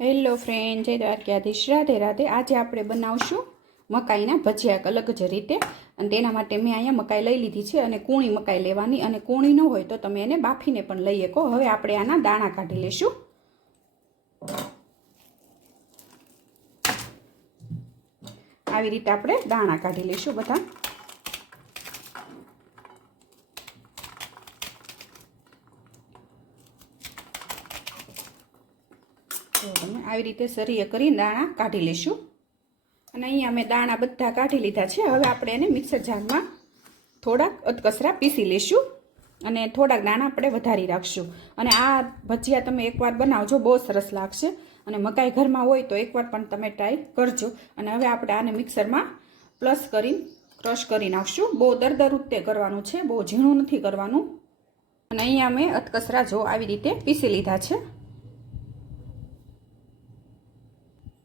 Hello friend જય દ્વારકાધીશ. રાધે રાધે. આજે આપણે બનાવશું મકાઈના ભજીયા અલગ જ રીતે. અને તેના માટે મેં અહીંયા મકાઈ લઈ લીધી છે અને કૂણી મકાઈ લેવાની. અને કૂણી ન હોય તો તમે એને બાફીને પણ લઈ શકો. હવે આપણે આના દાણા કાઢી લેશું. આવી રીતે આપણે દાણા કાઢી લઈશું બધા. તો આવી રીતે સરીએ કરી દાણા કાઢી લઈશું અને અહીંયા અમે દાણા બધા કાઢી લીધા છે. હવે આપણે એને મિક્સર જારમાં થોડાક અધકસરા પીસી લઈશું અને થોડાક દાણા આપણે વધારી રાખશું. અને આ ભજીયા તમે એકવાર બનાવજો, બહુ સરસ લાગશે. અને મકાઈ ઘરમાં હોય તો એકવાર પણ તમે ટ્રાય કરજો. અને હવે આપણે આને મિક્સરમાં પ્લસ કરી ક્રશ કરી નાખશું. બહુ દરદરું તે કરવાનું છે, બહુ ઝીણું નથી કરવાનું. અને અહીંયા અમે અધકસરા જો આવી રીતે પીસી લીધા છે.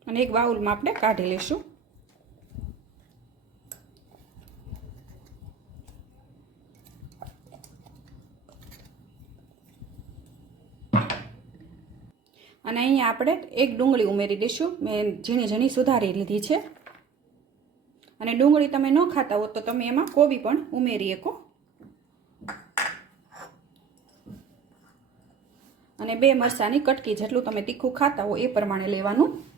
અને એક બાઉલમાં આપણે કાઢી લઈશું. અને અહીંયા આપણે એક ડુંગળી ઉમેરી દઈશું. મેં ઝીણી ઝીણી સુધારી લીધી છે. અને ડુંગળી તમે ન ખાતા હો તો તમે એમાં કોબી પણ ઉમેરી શકો. અને બે મરચાંની કટકી જેટલું તમે તીખું ખાતા હો એ પ્રમાણે લેવાનું.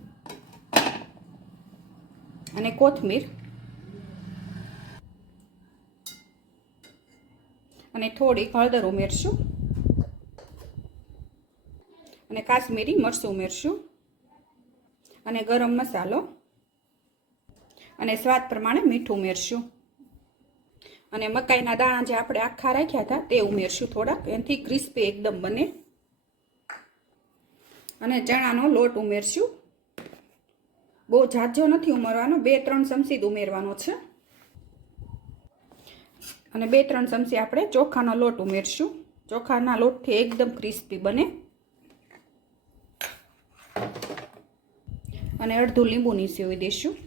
અને કોથમીર. અને થોડીક હળદર ઉમેરશું. અને કાશ્મીરી મરચું ઉમેરશું. અને ગરમ મસાલો. અને સ્વાદ પ્રમાણે મીઠું ઉમેરશું. અને મકાઈના દાણા જે આપણે આખા રાખ્યા હતા તે ઉમેરશું થોડાક. એનાથી ક્રિસ્પી એકદમ બને. અને ચણાનો લોટ ઉમેરશું. બહુ જાજો નથી ઉમેરવાનો. બે, ત્રણ ચમચી ઉમેરવાનો છે. અને બે, ત્રણ ચમચી આપણે ચોખાનો લોટ ઉમેરશું. ચોખાના લોટથી એકદમ ક્રિસ્પી બને. અને અડધું લીંબુ નીસવી દઈશું.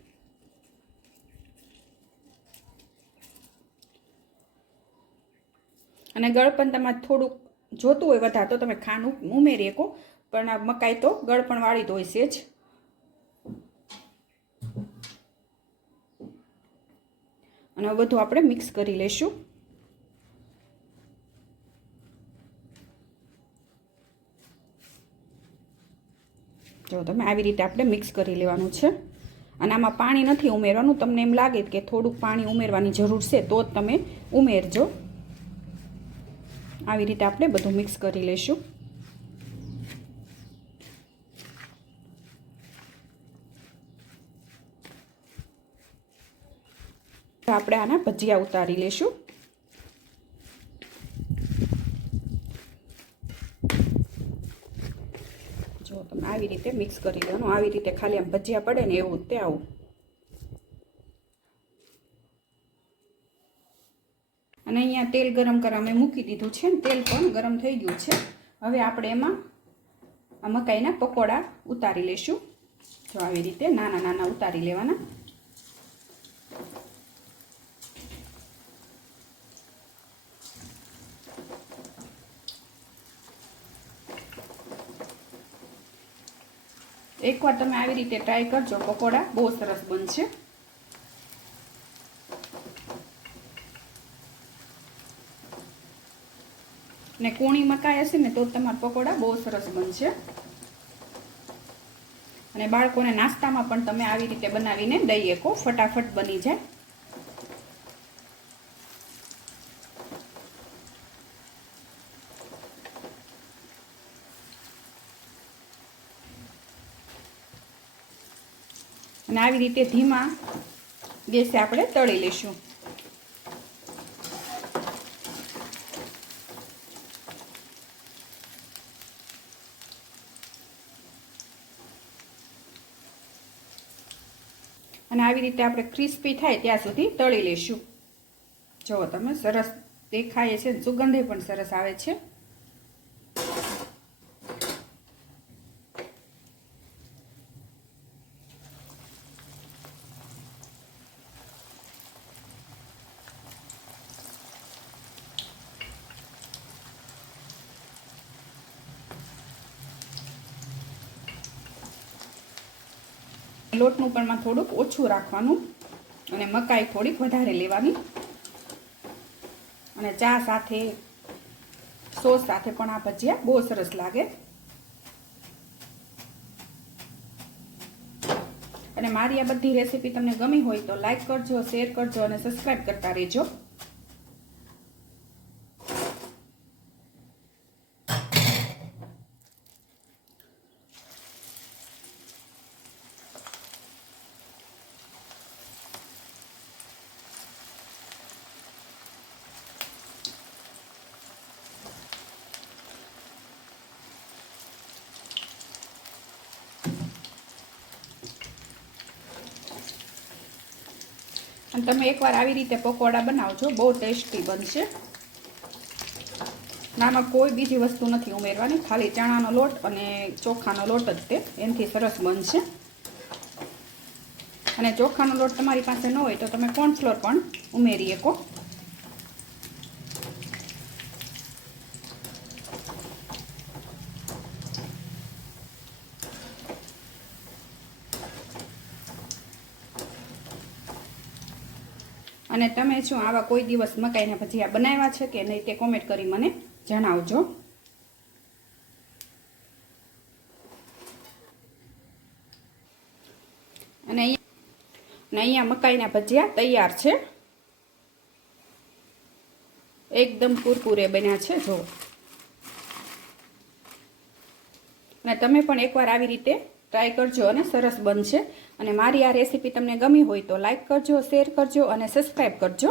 અને ગળપણ તમારે થોડુંક જોતું હોય વધારે તો તમે ખાંડ ઉમેરી શકો. પણ આ મકાઈ તો ગળપણ વાળી તો હોય છે જ. અને બધું આપણે મિક્સ કરી લઈશું. જો તમે આવી રીતે આપણે મિક્સ કરી લેવાનું છે. અને આમાં પાણી નથી ઉમેરવાનું. તમને એમ લાગે કે થોડુંક પાણી ઉમેરવાની જરૂર છે, તો જ તમે ઉમેરજો. આવી રીતે આપણે બધું મિક્સ કરી લઈશું. આપણે આના ભજીયા ઉતારી લઈશું જો તમે આવી રીતે મિક્સ કરી લેવાનું આવી રીતે ખાલી આમ ભજીયા પડે ને એવું તે આવું. અને અહીંયા તેલ ગરમ કરવા મેં મૂકી દીધું છે ને, તેલ પણ ગરમ થઈ ગયું છે. હવે આપણે એમાં આ મકાઈના પકોડા ઉતારી લઈશું જો આવી રીતે નાના નાના ઉતારી લેવાના. એકવાર તમે આવી રીતે ટ્રાય કરજો, પકોડા બહુ સરસ બનશે. ને કોણી મકાઈ હશે ને તો તમારા પકોડા બહુ સરસ બનશે. અને બાળકોને નાસ્તામાં પણ તમે આવી રીતે બનાવીને દઈ શકો, ફટાફટ બની જાય. અને આવી રીતે ધીમા ગેસે આપણે તળી લઈશું. અને આવી રીતે આપણે ક્રિસ્પી થાય ત્યાં સુધી તળી લઈશું. જુઓ તમે સરસ દેખાય છે સુગંધે પણ સરસ આવે છે. લોટનું પણ થોડુંક ઓછું રાખવાનું અને મકાઈ થોડીક વધારે લેવાની. અને ચા સાથે, સોસ સાથે પણ આ ભજીયા બહુ સરસ લાગે. અને મારી આ બધી રેસીપી તમને ગમી હોય તો લાઈક કરજો, શેર કરજો અને સબસ્ક્રાઈબ કરતા રહેજો. અને તમે એકવાર આવી રીતે પકોડા બનાવજો, બહુ ટેસ્ટી બનશે. નામાં કોઈ બીજી વસ્તુ નથી ઉમેરવાની, ખાલી ચણાનો લોટ અને ચોખાનો લોટ જ તે, એનાથી સરસ બનશે. અને ચોખાનો લોટ તમારી પાસે ન હોય તો તમે કોર્નફ્લોર પણ ઉમેરી શકો. અને તમે શું આવા કોઈ દિવસ મકાઈના ભજીયા બનાવ્યા છે કે નહીં તે કોમેન્ટ કરી મને જણાવજો. અને અહીંયા અને અહીંયા મકાઈના ભજીયા તૈયાર છે. એકદમ કુરકુરે બન્યા છે જો અને તમે પણ એકવાર આવી રીતે ટ્રાય કરજો અને સરસ બનશે. અને મારી આ રેસીપી તમને ગમી હોય તો લાઇક કરજો શેર કરજો અને સબસ્ક્રાઈબ કરજો.